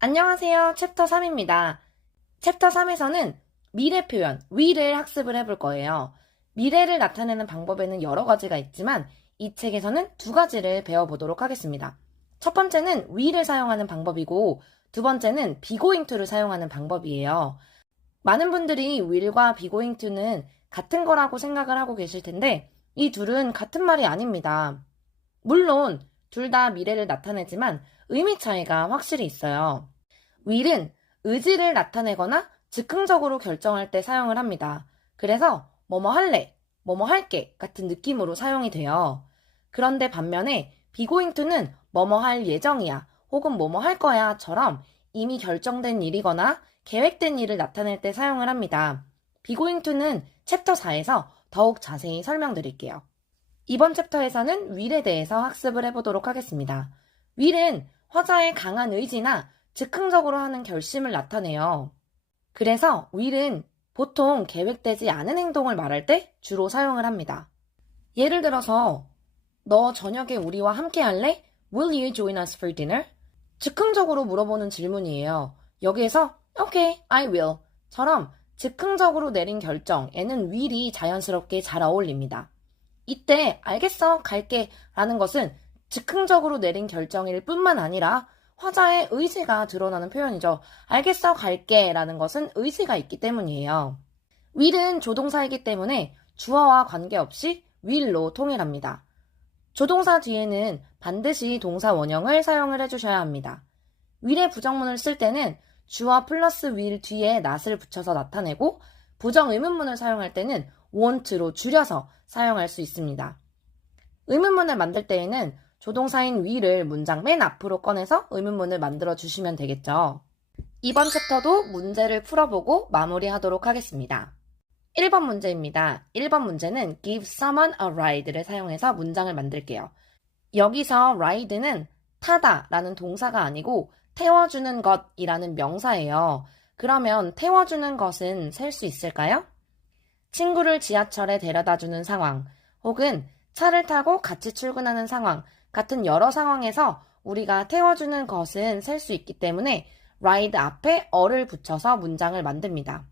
안녕하세요. 챕터 3입니다. 챕터 3에서는 미래 표현, will을 학습을 해볼 거예요. 미래를 나타내는 방법에는 여러 가지가 있지만 이 책에서는 두 가지를 배워보도록 하겠습니다. 첫 번째는 will을 사용하는 방법이고 두 번째는 be going to를 사용하는 방법이에요. 많은 분들이 will과 be going to는 같은 거라고 생각을 하고 계실 텐데 이 둘은 같은 말이 아닙니다. 물론 둘 다 미래를 나타내지만 의미 차이가 확실히 있어요. will은 의지를 나타내거나 즉흥적으로 결정할 때 사용을 합니다. 그래서 뭐뭐 할래, 뭐뭐 할게 같은 느낌으로 사용이 돼요. 그런데 반면에 be going to는 뭐뭐 할 예정이야 혹은 뭐뭐 할 거야 처럼 이미 결정된 일이거나 계획된 일을 나타낼 때 사용을 합니다. be going to는 챕터 4에서 더욱 자세히 설명드릴게요. 이번 챕터에서는 will에 대해서 학습을 해보도록 하겠습니다. will은 화자의 강한 의지나 즉흥적으로 하는 결심을 나타내요. 그래서 will은 보통 계획되지 않은 행동을 말할 때 주로 사용을 합니다. 예를 들어서 너 저녁에 우리와 함께 할래? Will you join us for dinner? 즉흥적으로 물어보는 질문이에요. 여기에서 Okay, I will 처럼 즉흥적으로 내린 결정에는 will이 자연스럽게 잘 어울립니다. 이때 알겠어, 갈게 라는 것은 즉흥적으로 내린 결정일 뿐만 아니라 화자의 의지가 드러나는 표현이죠. 알겠어, 갈게 라는 것은 의지가 있기 때문이에요. will은 조동사이기 때문에 주어와 관계없이 will로 통일합니다. 조동사 뒤에는 반드시 동사 원형을 사용을 해주셔야 합니다. will의 부정문을 쓸 때는 주어 플러스 will 뒤에 not을 붙여서 나타내고 부정 의문문을 사용할 때는 want로 줄여서 사용할 수 있습니다. 의문문을 만들 때에는 조동사인 will을 문장 맨 앞으로 꺼내서 의문문을 만들어 주시면 되겠죠. 이번 챕터도 문제를 풀어보고 마무리하도록 하겠습니다. 1번 문제입니다. 1번 문제는 give someone a ride를 사용해서 문장을 만들게요. 여기서 ride는 타다 라는 동사가 아니고 태워주는 것이라는 명사예요. 그러면 태워주는 것은 셀 수 있을까요? 친구를 지하철에 데려다주는 상황 혹은 차를 타고 같이 출근하는 상황 같은 여러 상황에서 우리가 태워주는 것은 셀 수 있기 때문에 ride 앞에 어를 붙여서 문장을 만듭니다.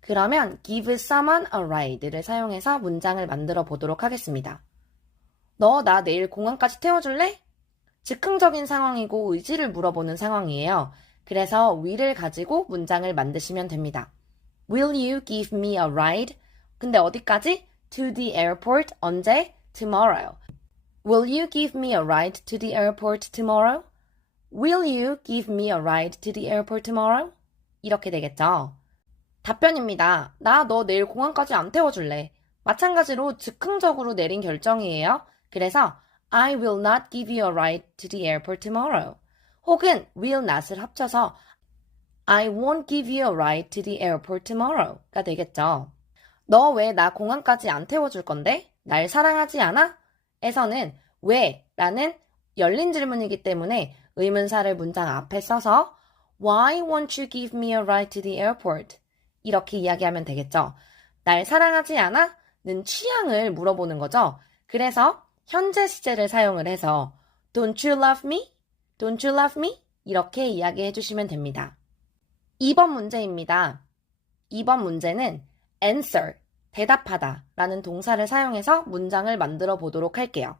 그러면 give someone a ride를 사용해서 문장을 만들어 보도록 하겠습니다. 너 나 내일 공항까지 태워줄래? 즉흥적인 상황이고 의지를 물어보는 상황이에요. 그래서 will을 가지고 문장을 만드시면 됩니다. Will you give me a ride? 근데 어디까지? To the airport. 언제? Tomorrow. Will you give me a ride to the airport tomorrow? Will you give me a ride to the airport tomorrow? 이렇게 되겠죠. 답변입니다. 나 너 내일 공항까지 안 태워줄래? 마찬가지로 즉흥적으로 내린 결정이에요. 그래서 I will not give you a ride to the airport tomorrow. 혹은 will not을 합쳐서 I won't give you a ride to the airport tomorrow가 되겠죠. 너 왜 나 공항까지 안 태워줄 건데? 날 사랑하지 않아? 에서는 왜? 라는 열린 질문이기 때문에 의문사를 문장 앞에 써서 Why won't you give me a ride to the airport? 이렇게 이야기하면 되겠죠. 날 사랑하지 않아? 는 취향을 물어보는 거죠. 그래서 현재 시제를 사용을 해서 Don't you love me? Don't you love me? 이렇게 이야기해 주시면 됩니다. 2번 문제입니다. 2번 문제는 answer, 대답하다 라는 동사를 사용해서 문장을 만들어 보도록 할게요.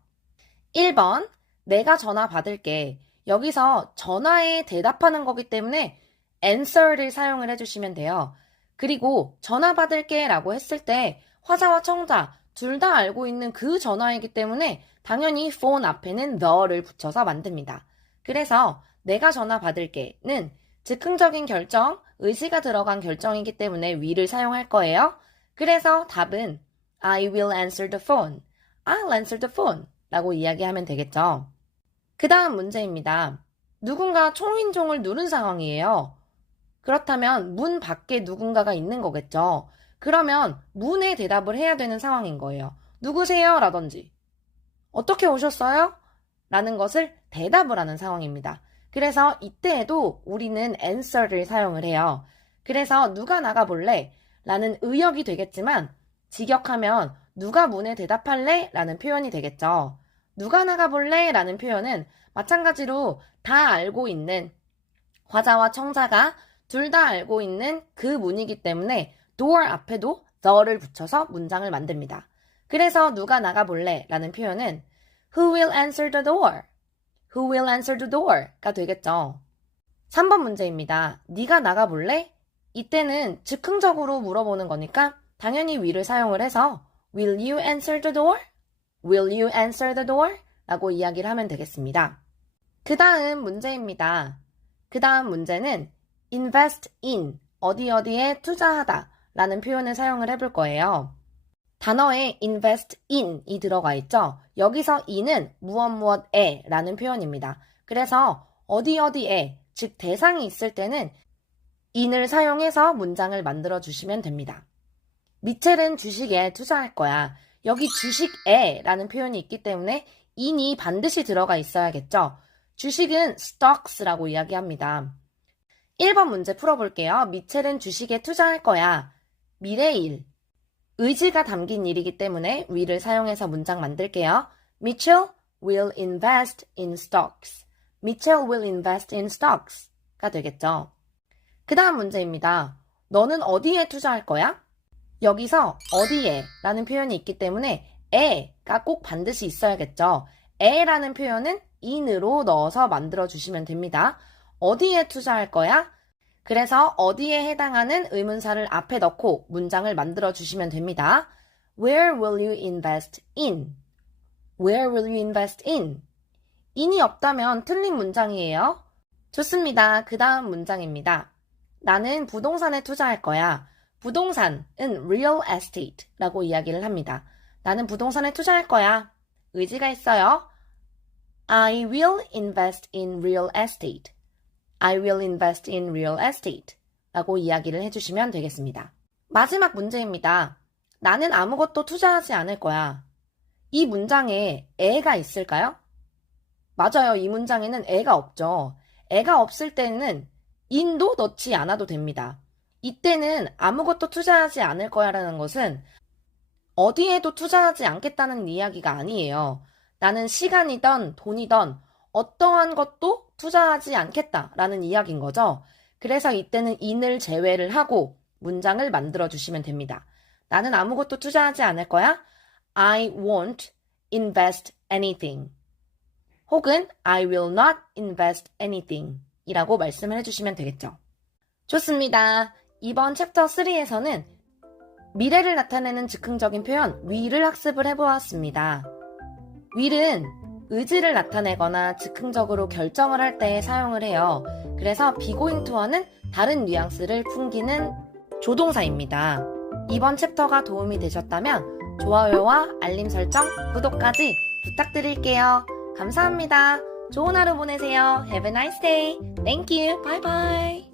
1번, 내가 전화 받을게. 여기서 전화에 대답하는 거기 때문에 answer를 사용을 해주시면 돼요. 그리고 전화 받을게 라고 했을 때 화자와 청자 둘 다 알고 있는 그 전화이기 때문에 당연히 phone 앞에는 the를 붙여서 만듭니다. 그래서 내가 전화 받을게는 즉흥적인 결정, 의지가 들어간 결정이기 때문에 will을 사용할 거예요. 그래서 답은 I will answer the phone. I'll answer the phone 라고 이야기하면 되겠죠. 그 다음 문제입니다. 누군가 초인종을 누른 상황이에요. 그렇다면 문 밖에 누군가가 있는 거겠죠. 그러면 문에 대답을 해야 되는 상황인 거예요. 누구세요? 라든지 어떻게 오셨어요? 라는 것을 대답을 하는 상황입니다. 그래서 이때에도 우리는 answer를 사용을 해요. 그래서 누가 나가볼래? 라는 의역이 되겠지만 직역하면 누가 문에 대답할래? 라는 표현이 되겠죠. 누가 나가볼래? 라는 표현은 마찬가지로 다 알고 있는 화자와 청자가 둘 다 알고 있는 그 문이기 때문에 door 앞에도 the를 붙여서 문장을 만듭니다. 그래서 누가 나가볼래? 라는 표현은 Who will answer the door? Who will answer the door?가 되겠죠. 3번 문제입니다. 네가 나가볼래? 이때는 즉흥적으로 물어보는 거니까 당연히 will을 사용을 해서 Will you answer the door? Will you answer the door? 라고 이야기를 하면 되겠습니다. 그 다음 문제입니다. 그 다음 문제는 invest in, 어디에 투자하다 라는 표현을 사용을 해볼 거예요. 단어에 invest in이 들어가 있죠. 여기서 in은 무엇에 라는 표현입니다. 그래서 어디에, 즉 대상이 있을 때는 in을 사용해서 문장을 만들어 주시면 됩니다. 미첼은 주식에 투자할 거야. 여기 주식에 라는 표현이 있기 때문에 in이 반드시 들어가 있어야겠죠. 주식은 stocks라고 이야기합니다. 1번 문제 풀어볼게요. 미첼은 주식에 투자할 거야. 미래일. 의지가 담긴 일이기 때문에 will을 사용해서 문장 만들게요. Mitchell will invest in stocks. Mitchell will invest in stocks가 되겠죠. 그 다음 문제입니다. 너는 어디에 투자할 거야? 여기서 어디에 라는 표현이 있기 때문에 에가 꼭 반드시 있어야겠죠. 에라는 표현은 in으로 넣어서 만들어 주시면 됩니다. 어디에 투자할 거야? 그래서 어디에 해당하는 의문사를 앞에 넣고 문장을 만들어 주시면 됩니다. Where will you invest in? Where will you invest in? in이 없다면 틀린 문장이에요. 좋습니다. 그 다음 문장입니다. 나는 부동산에 투자할 거야. 부동산은 real estate라고 이야기를 합니다. 나는 부동산에 투자할 거야. 의지가 있어요. I will invest in real estate. I will invest in real estate 라고 이야기를 해주시면 되겠습니다. 마지막 문제입니다. 나는 아무것도 투자하지 않을 거야. 이 문장에 애가 있을까요? 맞아요. 이 문장에는 애가 없죠. 애가 없을 때는 in도 넣지 않아도 됩니다. 이때는 아무것도 투자하지 않을 거야 라는 것은 어디에도 투자하지 않겠다는 이야기가 아니에요. 나는 시간이든 돈이든 어떠한 것도 투자하지 않겠다라는 이야기인 거죠. 그래서 이때는 in을 제외를 하고 문장을 만들어 주시면 됩니다. 나는 아무것도 투자하지 않을 거야. I won't invest anything. 혹은 I will not invest anything 이라고 말씀을 해주시면 되겠죠. 좋습니다. 이번 챕터 3에서는 미래를 나타내는 즉흥적인 표현 will을 학습을 해보았습니다. will은 의지를 나타내거나 즉흥적으로 결정을 할 때 사용을 해요. 그래서 be going to와는 다른 뉘앙스를 풍기는 조동사입니다. 이번 챕터가 도움이 되셨다면 좋아요와 알림 설정, 구독까지 부탁드릴게요. 감사합니다. 좋은 하루 보내세요. Have a nice day. Thank you. Bye bye.